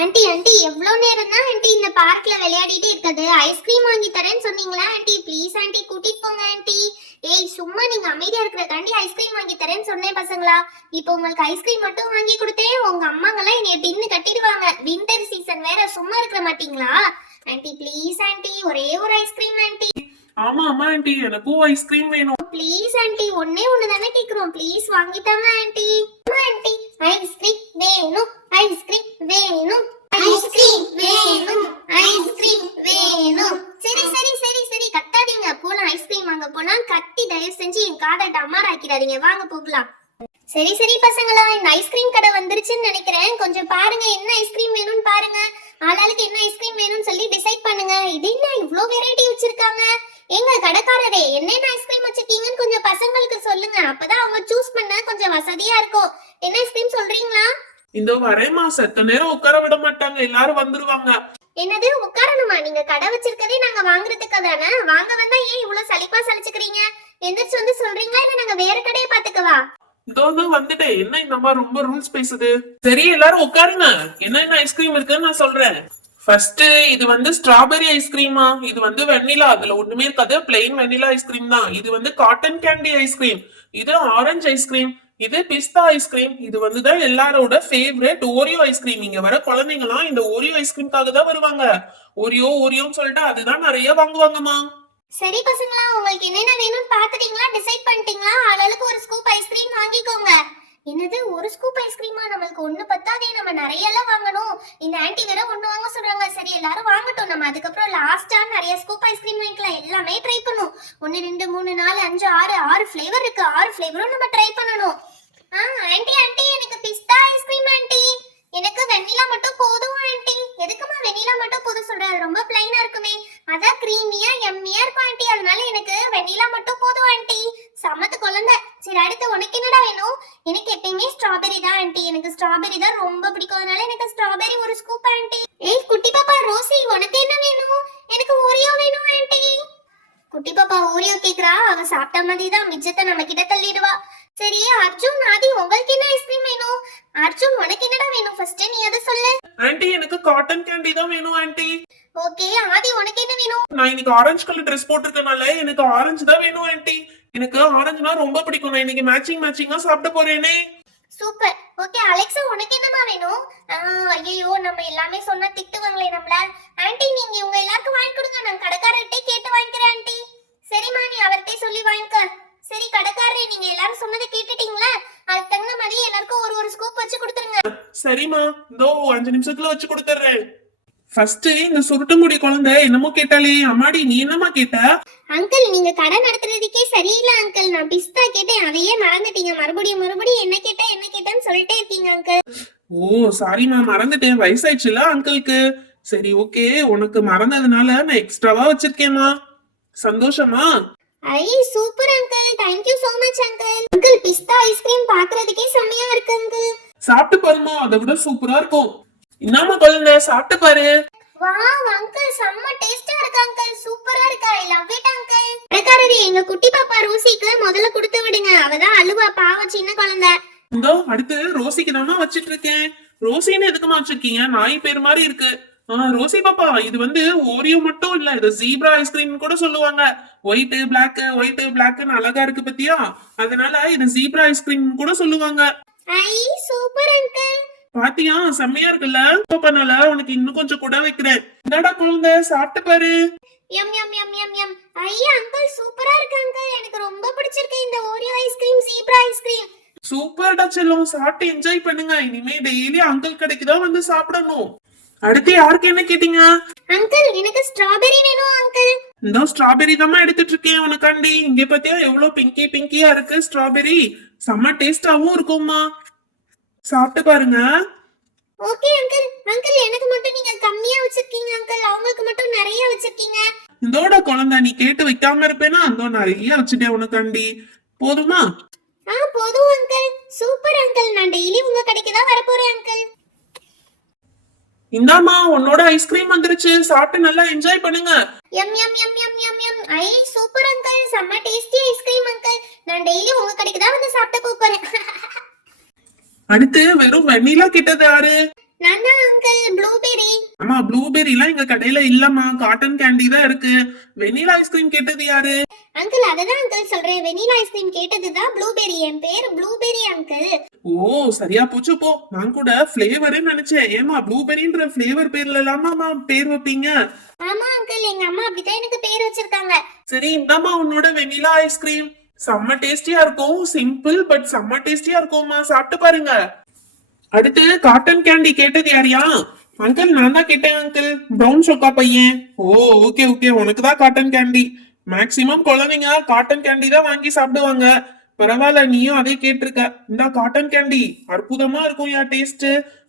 Aunty aunty எவ்வளோ நேரம் தான் ஆண்டி இந்த பார்க்ல விளையாடிட்டே இருக்குது? ஐஸ்கிரீம் வாங்கி தரேன்னு சொன்னீங்களா ஆண்டி? ப்ளீஸ் ஆண்டி கூட்டிட்டு போங்க ஆண்டி. ஏய் சும்மா நீங்க அமைதியா இருக்கிறக்காண்டி ஐஸ்கிரீம் வாங்கி தரேன்னு சொன்னேன் பசங்களா. இப்போ உங்களுக்கு ஐஸ்கிரீம் மட்டும் வாங்கி கொடுத்தேன், உங்க அம்மாங்கெல்லாம் என்னைய டின்னு கட்டிடுவாங்க. வின்டர் சீசன் வேற, சும்மா இருக்க மாட்டீங்களா ஆண்டி? ப்ளீஸ் ஆண்டி, ஒரே ஒரு ஐஸ்கிரீம் ஆண்டி. ஆமா ஆமா ஆண்டி, எனக்கும் ஐஸ்கிரீம் வேணும். ப்ளீஸ் ஆண்டி, ஒண்ணே ஒண்ணு தானே கேக்குறோம், ப்ளீஸ் வாங்கி தாங்க ஆண்டி. ஆண்டி ஐஸ்கிரீம் வேணும், ஐஸ்கிரீம் வேணும், ஐஸ்கிரீம் வேணும், ஐஸ்கிரீம் வேணும். சரி சரி சரி சரி கத்தாதீங்க, போலாம் ஐஸ்கிரீம் வாங்க போலாம். கத்தி தயவு செஞ்சு என் காதை டமார் ஆக்கிடாதீங்க, வாங்க போகலாம். சரி சரி பசங்களா, இந்த ஐஸ்கிரீம் கடை வந்துருச்சுன்னு நினைக்கிறேன். கொஞ்சம் பாருங்க என்ன ஐஸ்கிரீம் வேணும்னு பாருங்க. ஆளாளுக்கு என்ன ஐஸ்கிரீம் வேணும்னு சொல்லி டிசைட் பண்ணுங்க. இது என்ன இவ்ளோ வெரைட்டி வச்சிருக்காங்க? எங்க கடைக்காரரே, என்னென்ன ஐஸ்கிரீம் வச்சிருக்கீங்கன்னு கொஞ்சம் பசங்களுக்கு சொல்லுங்க, அப்பதான் அவங்க சூஸ் பண்ண கொஞ்சம் வசதியா இருக்கும். என்ன ஐஸ்கிரீம் சொல்றீங்களா? இந்த வரேமா, செத்த நேரம் உட்கார விட மாட்டாங்க, எல்லாரும் வந்துருவாங்க. என்னது உட்காரணுமா? நீங்க கடை வச்சிருக்கதே நாங்க வாங்குறதுக்கு தானே. வாங்க வந்தா ஏன் இவ்வளவு சலிப்பா சலிச்சுக்கிறீங்க? எந்திரிச்சு வந்து சொல்றீங்களா இல்ல நாங்க வேற கடையை பாத்துக்கவா? இதோ வந்துட்டேன். என்ன இந்த மாதிரி ரொம்ப ரூல்ஸ் பேசுது? சரி எல்லாரும் உட்காருங்க, என்னென்ன ஐஸ்கிரீம் இருக்குன்னு நான் சொல்றேன். ஃபர்ஸ்ட் இது ஸ்ட்ராபெரி ஐஸ்கிரீமா, இது வெண்ணிலா, அதுல ஒண்ணுமே இருக்காது, பிளெயின் வெண்ணிலா ஐஸ்கிரீம் தான். இது காட்டன் கேண்டி ஐஸ்கிரீம், இது ஆரஞ்சு ஐஸ்கிரீம், இது பிஸ்தா ஐஸ்கிரீம், இது தான் எல்லாரோட ஃபேவரட் ஓரியோ ஐஸ்கிரீம். இங்க வர குழந்தைங்களாம் இந்த ஓரியோ ஐஸ்கிரீம்காக தான் வருவாங்க. ஓரியோன்னு சொல்லிட்டு அதுதான் நிறைய வாங்குவாங்கம்மா. சரி பசங்களா, உங்களுக்கு என்னென்ன வேணும்னு பாத்துட்டீங்களா? டிசைட் பண்ணிட்டீங்களா? ஆளாளுக்கு ஒரு ஸ்கூப் ஐஸ்கிரீம் வாங்கிக்கோங்க. என்னது ஒரு ஸ்கூப் ஐஸ்கிரீமா? நம்மளுக்கு ஒண்ணு பத்தாதே, நம்ம நிறைய எல்லாம் வாங்கணும். இந்த ஆன்ட்டி வேற ஒண்ணு வாங்க சொல்றாங்க. சரி எல்லாரும் வாங்கட்டும், நம்ம அதுக்கப்புறம் லாஸ்டா நிறைய ஸ்கூப் ஐஸ்கிரீம் வாங்கிக்கலாம். எல்லாமே ட்ரை பண்ணும். 1 2 3 4 5 6 ஃபிளேவர் இருக்கு. 6 ஃபிளேவரும் நம்ம ட்ரை பண்ணணும். ஆன்ட்டி ஆன்ட்டி, எனக்கு பிஸ்தா ஐஸ்கிரீம் ஆன்ட்டி. எனக்கு வெண்ணிலா மட்டும் போதும் ஆன்ட்டி. எதுக்குமா வெண்ணிலா மட்டும் போதும் சொல்ற? அது ரொம்ப பிளைனா இருக்குமே. அதான் கிரீமியா எம்மியா இருக்கும் ஆன்ட்டி, அதனால எனக்கு வெண்ணிலா மட்டும் போதும் ஆன்ட்டி. சமத்து குழந்தை. சரி அடுத்து உனக்கு என்னடா வேணும்? எனக்கு எப்பயுமே ஸ்ட்ராபெரி தான் ஆன்ட்டி. எனக்கு ஸ்ட்ராபெரி தான் ரொம்ப பிடிக்கும், அதனால எனக்கு ஸ்ட்ராபெரி ஒரு ஸ்கூப் ஆன்ட்டி. ஏய் குட்டி பாப்பா ரோசி, உனக்கு என்ன வேணும்? எனக்கு ஓரியோ வேணும் ஆன்ட்டி. குட்டி பாப்பா ஓரியோ கேக்குறா, அவ சாப்பிட்ட மாதிரி தான் மிச்சத்தை நம்ம கிட்ட தள்ளிடுவா. சரி அர்ஜுன் ஆதி, உங்களுக்கு என்ன ஐஸ்கிரீம் வேணும்? அர்ஜுன் உனக்கு என்னடா வேணும்? ஃபர்ஸ்ட் நீ அத சொல்லு. ஆன்ட்டி எனக்கு காட்டன் கேண்டி தான் வேணும் ஆன்ட்டி. ஓகே ஆதி, உனக்கு என்ன வேணும்? நான் இன்னைக்கு ஆரஞ்சு கலர் ட்ரெஸ் போட்டிருக்கனால எனக்கு ஆரஞ்சு தான் வேணும் ஆன்ட்டி. எனக்கு ஆரஞ்சுனா ரொம்ப பிடிக்கும், நான் இன்னைக்கு மேட்சிங்கா சாப்பிட போறேனே. சூப்பர். ஓகே அலெக்ஸா, உனக்கு என்னமா வேணும்? ஐயோ நம்ம எல்லாமே சொன்னா திட்டுவாங்களே நம்மள. ஆன்ட்டி நீங்க உங்க எல்லாருக்கும் வாங்கி கொடுங்க, நான் கடைக்காரர்கிட்ட கேட்டு வாங்கிக்கிறேன் ஆன்ட்டி. சரிம்மா, நீ அவர்கிட்ட சொல்லி வாங்கிக்க. சரி கடைக்காரரே, நீங்க எல்லாரும் சொன்னதை கேட்டுட்டீங்களா? அதுக்கு தகுந்த மாதிரி எல்லாருக்கும் ஒரு ஸ்கூப் வச்சு கொடுத்துருங்க. சரிம்மா, இதோ 5 நிமிஷத்துல வச்சு கொடுத்துறேன். ஃபர்ஸ்ட் இந்த சுருட்டு முடி குழந்தை என்னமோ கேட்டாலே, அம்மாடி நீ என்னமா கேட்ட? அங்கிள் நீங்க கடை நடத்துறதுக்கே சரியில்லை அங்கிள். நான் பிஸ்தா கேட்டேன், அதையே மறந்துட்டீங்க. மறுபடியும் என்ன கேட்டேன்னு சொல்லிட்டே இருக்கீங்க அங்கிள். ஓ சாரிமா, மறந்துட்டேன், வயசாயிடுச்சுல அங்கிளுக்கு. சரி ஓகே, உனக்கு மறந்ததுனால நான் எக்ஸ்ட்ராவா வச்சிருக்கேம்மா. சந்தோஷமா? ஐ super uncle, thank you so much uncle. Uncle பிஸ்தா ஐஸ்கிரீம் பார்க்கிறதுக்கே செமையா இருக்கு அங்கிள். சாப்பிட்டு பாருமா, அதை விட சூப்பரா இருக்கும். என்னமா குழந்தை, சாப்பிட்டு பாரு. வாவ் அங்கிள், செம்ம டேஸ்டா இருக்கு அங்கிள். சூப்பரா இருக்கு, ஐ லவ் இட் அங்கிள். கடைக்காரரே, எங்க குட்டி பாப்பா ரோசிக்கு முதல்ல கொடுத்து விடுங்க, அவதான் அழுவா, பாவம் சின்ன குழந்தை. இதோ அடுத்து ரோசிக்கு தாமா வச்சிட்டு இருக்கேன். ரோசின்னு எதுக்குமா வச்சிருக்கீங்க? நாய் பேர் மாதிரி இருக்கு. ரோசி பாப்பா, இது ஓரியோ மட்டும் இல்ல, இது ஜீப்ரா ஐஸ்கிரீம் கூட சொல்லுவாங்க. ஒயிட் பிளாக்னு அழகா இருக்கு பத்தியா, அதனால இது ஜீப்ரா ஐஸ்கிரீம் கூட சொல்லுவாங்க. ஐ சூப்பர் அங்கிள். பாத்தியா, செம்மையா இருக்குல்ல? பாப்பானால உனக்கு இன்னும் கொஞ்சம் கூட வைக்கிறேன். என்னடா குழந்தை, சாப்பிட்டு பாரு. யம் யம் யம் யம் யம். ஐயா அங்கிள் சூப்பரா இருக்கு அங்கிள், எனக்கு ரொம்ப பிடிச்சிருக்கு இந்த ஓரியோ ஐஸ்கிரீம், ஜீப்ரா ஐஸ்கிரீம். சூப்பர்டா செல்லம், சாப்பிட்டு என்ஜாய் பண்ணுங்க. இனிமே டெய்லி அங்கிள் கடைக்கு தான் வந்து சாப்பிடணும். அடுத்து யாருக்கு என்ன கேட்டீங்க? அங்கிள் எனக்கு ஸ்ட்ராபெரி வேணும் அங்கிள். இந்த ஸ்ட்ராபெரி தான் எடுத்துட்டு இருக்கேன் உனக்காண்டி. இங்க பாத்தியா எவ்வளவு பிங்கியா இருக்கு ஸ்ட்ராபெரி, செம்ம டேஸ்டாவும் இருக்கும்மா. சாப்பிட்டு பாருங்க. Okay uncle. அங்கிள் எனக்கு மட்டும் நீங்க கம்மியா வச்சிருக்கீங்க அங்கிள், அவங்களுக்கு மட்டும் நிறைய வச்சிருக்கீங்க. இதோட குழந்தை, நீ கேட்டு வைக்காம இருப்பேனா? அந்த நிறைய வச்சுட்டேன் உனக்காண்டி, போதுமா? போதும் அங்கிள். சூப்பர் அங்கிள், நான் டெய்லி உங்க கடைக்கு தான் வர போறேன் அங்கிள். இந்தாமா உன்னோட ஐஸ்கிரீம் வந்துருச்சு, சாப்பிட்டு நல்லா என்ஜாய் பண்ணுங்க. யம் யம் யம் யம் யம் யம். ஐ சூப்பர் அங்கிள், செம்ம டேஸ்டி ஐஸ்கிரீம் அங்கிள். நான் டெய்லி உங்க கடைக்கு தான் வந்து சாப்பிட்டு போறேன். அடுத்து வெறும் வெண்ணிலா கிட்டது யாரு? நான் தான் அங்கிள் ப்ளூபெர்ரி. ஆமா ப்ளூபெர்ரி எல்லாம் எங்க கடையில இல்லம்மா, காட்டன் கேண்டி தான் இருக்கு. வெனிலா ஐஸ்கிரீம் கேட்டது யாரு? அங்கிள் அததான் அங்கிள் சொல்றேன், வெனிலா ஐஸ்கிரீம் கேட்டதுதான் ப்ளூபெர்ரி. என் பேர் ப்ளூபெர்ரி அங்கிள். ஓ சரியா போச்சு போ. நான் கூட ஃபிளேவர்னு நினைச்சேன். ஏமா ப்ளூபெர்ரின்ற ஃபிளேவர் பேர்ல இல்லாம பேர் வைப்பீங்க? ஆமா அங்கிள், எங்க அம்மா அப்படித்தான் எனக்கு பேர் வச்சிருக்காங்க. சரி இந்தாம்மா உன்னோட வெனிலா ஐஸ்கிரீம். செம்ம டேஸ்டியா இருக்கும், சிம்பிள் பட் செம்ம டேஸ்டியா இருக்கும்மா, சாப்பிட்டு பாருங்க. அடுத்து காட்டன் கேண்டி கேட்டது யாரியா? அங்கிள் நான் தான் கேட்டேன் அங்கிள், பிரவுன் சொக்கா பையன். ஓ ஓகே ஓகே, உனக்கு தான் காட்டன் கேண்டி. மேக்சிமம் குழந்தைங்க காட்டன் கேண்டி தான் வாங்கி சாப்பிடுவாங்க. பரவாயில்ல, நீயும் அதே கேட்டிருக்க. இந்த காட்டன் கேண்டி அற்புதமா இருக்கும் யா டேஸ்ட்.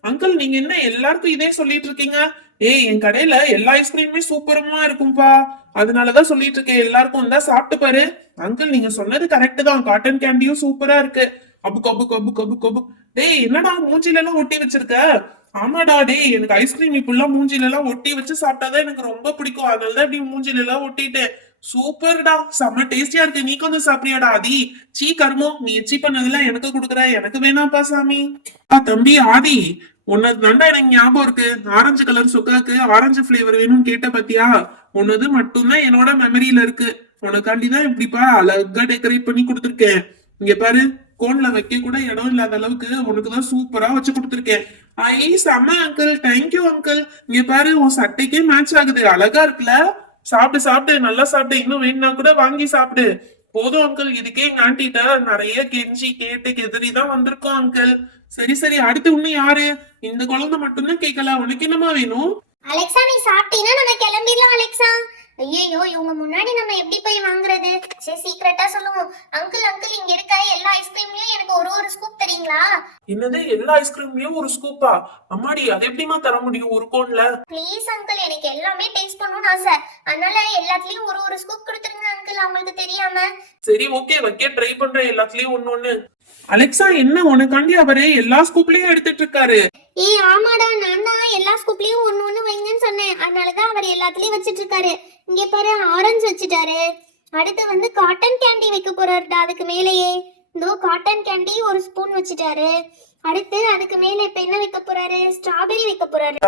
அங்கிள் நீங்க என்ன எல்லாருக்கும் இதே சொல்லிட்டு இருக்கீங்க? ஏய் என் கடையில எல்லா ஐஸ்கிரீமுமே சூப்பரமா இருக்கும்பா, அதனாலதான் சொல்லிட்டு இருக்கேன். எல்லாருக்கும் தான் சாப்பிட்டு பாரு. அங்கிள் நீங்க சொன்னது கரெக்ட் தான், காட்டன் கேண்டியும் சூப்பரா இருக்கு. அபு கபு கபு கபு கபு. டேய் என்னடா மூஞ்சில எல்லாம் ஒட்டி வச்சிருக்க? ஆமாடா டேய், எனக்கு ஐஸ்கிரீம் இப்பெல்லாம் மூஞ்சில எல்லாம் ஒட்டி வச்சு சாப்பிட்டாதான் எனக்கு ரொம்ப பிடிக்கும், அதனாலதான் இப்படி மூஞ்சில எல்லாம் ஒட்டிட்டேன். சூப்பர்டா, செம்ம டேஸ்டியா இருக்கு. நீ கொஞ்சம் சாப்பிடியாடா ஆதி? சீ கர்மம், நீ எச்சி பண்ணதெல்லாம் எனக்கு கொடுக்குற, எனக்கு வேணாப்பா சாமி. தம்பி ஆதி, உன்னது தாண்டா எனக்கு ஞாபகம் இருக்கு. ஆரஞ்சு கலர் சுக்காக்கு ஆரஞ்சு பிளேவர் வேணும்னு கேட்ட பத்தியா? உன்னது மட்டும்தான் என்னோட மெமரியில இருக்கு. உனக்காண்டிதான் இப்படிப்பா அழகா டெக்கரேட் பண்ணி கொடுத்துருக்கேன். இங்க பாரு, கோன்ல வைக்க கூட இடம் இல்லாத அளவுக்கு உனக்குதான் சூப்பரா வச்சு கொடுத்துருக்கேன். ஐ செம்ம அங்கிள், தேங்க்யூ அங்கிள். இங்க பாரு, உன் சட்டைக்கே மேட்ச் ஆகுது, அழகா இருக்குல்ல? சாப்பிட்டு சாப்பிட்டு நல்லா சாப்பிட்டு, இன்னும் வேணும்னா கூட வாங்கி சாப்பிடு. போதும் அங்கிள், இதுக்கே எங்க ஆண்டிட்ட நிறைய கெஞ்சி கேட்டு கெதறி தான் வந்திருக்கோம் அங்கிள். சரி சரி, அடுத்து இன்னும் யாரு? இந்த குழந்தை மட்டும்தான் கேட்கல, உனக்கு என்னமா வேணும்? அலெக்சா நீ சாப்பிட்டீங்கன்னா நம்ம கிளம்பிடலாம் அலெக்சா. ஐயோ இவங்க முன்னாடி நம்ம எப்படி போய் வாங்குறது? சரி சீக்கிரட்டா சொல்லுவோம். அங்கிள் அங்கிள், இங்க இருக்க எல்லா ஐஸ்கிரீம்லயும் எனக்கு ஒரு ஸ்கூப் தரீங்களா? என்னது எல்லா ஐஸ்கிரீம்லயும் ஒரு ஸ்கூப்பா? அம்மாடி அது எப்படிமா தர முடியும் ஒரு கோன்ல? ப்ளீஸ் அங்கிள், எனக்கு எல்லாமே டேஸ்ட் பண்ணணும்னு ஆசை, அதனால எல்லாத்துலயும் ஒரு ஸ்கூப் கொடுத்துருங்க அங்கிள், அவங்களுக்கு தெரியாம. சரி ஓகே, வைக்க ட்ரை பண்றேன் எல்லாத்துலயும் ஒண்ணு. அலெக்சா என்ன உனக்காண்டி அவரு எல்லா ஸ்கூப்லயும் எடுத்துட்டு இருக்காரு? ஏய் ஆமாடா, நான் தான் எல்லா ஸ்கூப்லயும் ஒன்னு வைங்கன்னு சொன்னேன், அதனாலதான் அவர் எல்லாத்துலயும் வச்சிட்டு இருக்காரு. இங்க பாரு, ஆரஞ்சு வச்சுட்டாரு. அடுத்து வந்து காட்டன் கேண்டி வைக்க போறாருடா அதுக்கு மேலேயே. இதோ காட்டன் கேண்டி ஒரு ஸ்பூன் வச்சுட்டாரு. அடுத்து அதுக்கு மேல இப்ப என்ன வைக்க போறாரு? ஸ்ட்ராபெரி வைக்க போறாரு.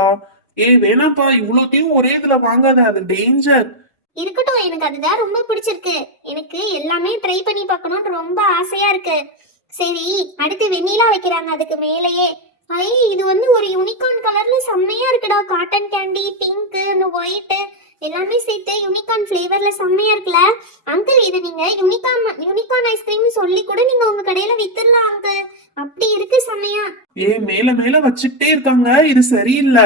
ஏய் வேணாப்பா, இவ்வளோத்தையும் ஒரே இதுல வாங்காத, அது டேஞ்சர். இருக்கட்டும், எனக்கு அதுதான் ரொம்ப பிடிச்சிருக்கு. எனக்கு எல்லாமே ட்ரை பண்ணி பார்க்கணும்னு ரொம்ப ஆசையா இருக்கு. சரி, அடுத்து வெண்ணிலா வைக்கிறாங்க அதுக்கு மேலேயே. ஐ இது வந்து ஒரு யூனிகார்ன் கலர்ல செம்மையா இருக்குடா. காட்டன் கேண்டி, பிங்க், அந்த ஒயிட் எல்லாமே சேர்த்து யூனிகார்ன் ஃபிளேவர்ல செம்மையா இருக்குல்ல அங்கிள்? இது நீங்க யூனிகார்ன் ஐஸ்கிரீம் சொல்லி கூட நீங்க உங்க கடையில வித்துடலாம் அங்கிள், அப்படி இருக்கு செம்மையா. ஏய் மேல மேல வச்சுக்கிட்டே இருக்காங்க, இது சரியில்லை.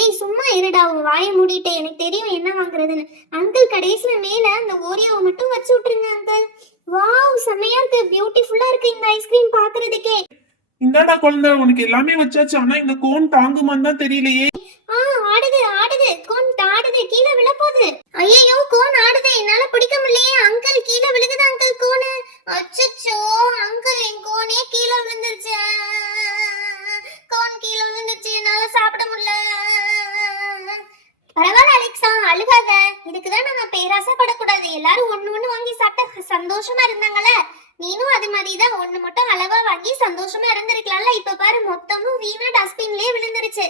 ஏய் சும்மா இருடா, உங்க வாயை மூடிட்டே, எனக்கு தெரியும் என்ன வாங்குறதுன்னு. அங்கிள் கடைசியில மேல அந்த ஓரியோவை மட்டும் வச்சு விட்டுருங்க அங்கிள். வாவ் செம்மையா இருக்கு, பியூட்டிஃபுல்லா இருக்கு இந்த ஐஸ்கிரீம் பாக்குறதுக்கே. இந்தாடா குழந்தை, உனக்கு எல்லாமே வச்சாச்சு, ஆனா இந்த கோன் தாங்குமான்னு தான் தெரியலையே. ஆடுது ஆடுது, கோன் ஆடுது, கீழே விழ போகுது. ஐயோ கோன் ஆடுது, என்னால பிடிக்க முடியலையே அங்கிள், கீழே விழுகுது அங்கிள் கோனு. அச்சச்சோ அங்கிள், என் கோனே கீழே விழுந்துருச்சு. கோன் கீழே விழுந்துருச்சு, என்னால சாப்பிட முடியல. பரவாயில்ல அலெக்சா, அழுகாத. இதுக்குதான் நம்ம பேராசைப்படக்கூடாது. எல்லாரும் ஒண்ணு வாங்கி சாப்பிட்டு சந்தோஷமா இருந்தாங்கல்ல, நீனும் அது மாதிரிதான் ஒண்ணு மட்டும் அளவா வாங்கி சந்தோஷமா இருந்திருக்கலாம்ல. இப்ப பாரு, மொத்தமும் வீணா டஸ்ட்பின்லயே விழுந்துருச்சு.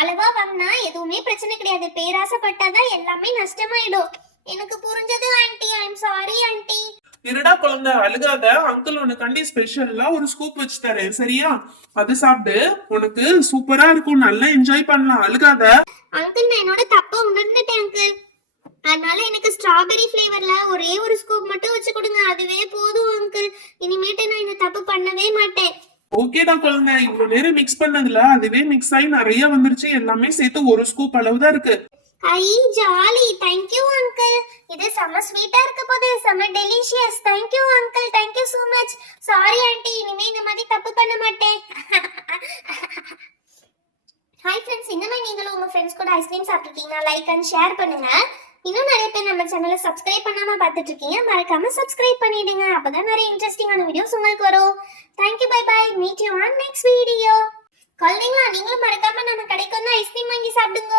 அளவா வாங்கினா எதுவுமே பிரச்சனை கிடையாது, பேராசைப்பட்டாதான் எல்லாமே நஷ்டமாயிடும். எனக்கு புரிஞ்சது anti, I am sorry anti. இருடா குழந்தை, அழுகாத. அங்கிள் உனக்காண்டி ஸ்பெஷல்லா ஒரு ஸ்கூப் வச்சு தரேன், சரியா? அது சாப்பிட்டு உனக்கு சூப்பரா இருக்கும், நல்லா என்ஜாய் பண்ணலாம், அழுகாத. அங்கிள் நான் என்னோட தப்ப உணர்ந்துட்டேன் அங்கிள், அதனால எனக்கு ஸ்ட்ராபெரி ஃபிளேவர்ல ஒரே ஒரு ஸ்கூப் மட்டும் வச்சு கொடுங்க, அதுவே போதும் அங்கிள். இனிமேட்டு நான் இந்த தப்பு பண்ணவே மாட்டேன். ஓகேடா குழந்தை, இவ்வளவு நேரம் மிக்ஸ் பண்ணதுல அதுவே மிக்ஸ் ஆகி நிறைய வந்துருச்சு. எல்லாமே சேர்த்து ஒரு ஸ்கூப் அளவுதான் இருக்கு. ஐ ஜாலி, தேங்க் யூ அங்கிள். இது செம ஸ்வீட்டா இருக்க போது, செம delicious. Thank you uncle, thank you so much. Sorry anti, இனிமே இந்த மாதிரி தப்பு பண்ண மாட்டேன். ஹாய் ஃப்ரெண்ட்ஸ், இந்த மாதிரி நீங்களும் உங்க ஃப்ரெண்ட்ஸ் கூட ஐஸ்கிரீம் சாப்பிட்டுருக்கீங்கன்னா லைக் அண்ட் ஷேர் பண்ணுங்க. இன்னும் நிறைய பேர் நம்ம சேனலை சப்ஸ்கிரைப் பண்ணாம பார்த்துட்டு இருக்கீங்க, மறக்காம சப்ஸ்கிரைப் பண்ணிடுங்க, அப்பதான் நிறைய இன்ட்ரெஸ்டிங்கான வீடியோஸ் உங்களுக்கு வரும். Thank you, bye bye, meet you on next video. குழந்தைங்களா, நீங்களும் மறக்காம நம்ம கடைக்கு வந்து ஐஸ்கிரீம் வாங்கி சாப்பிடுங்க.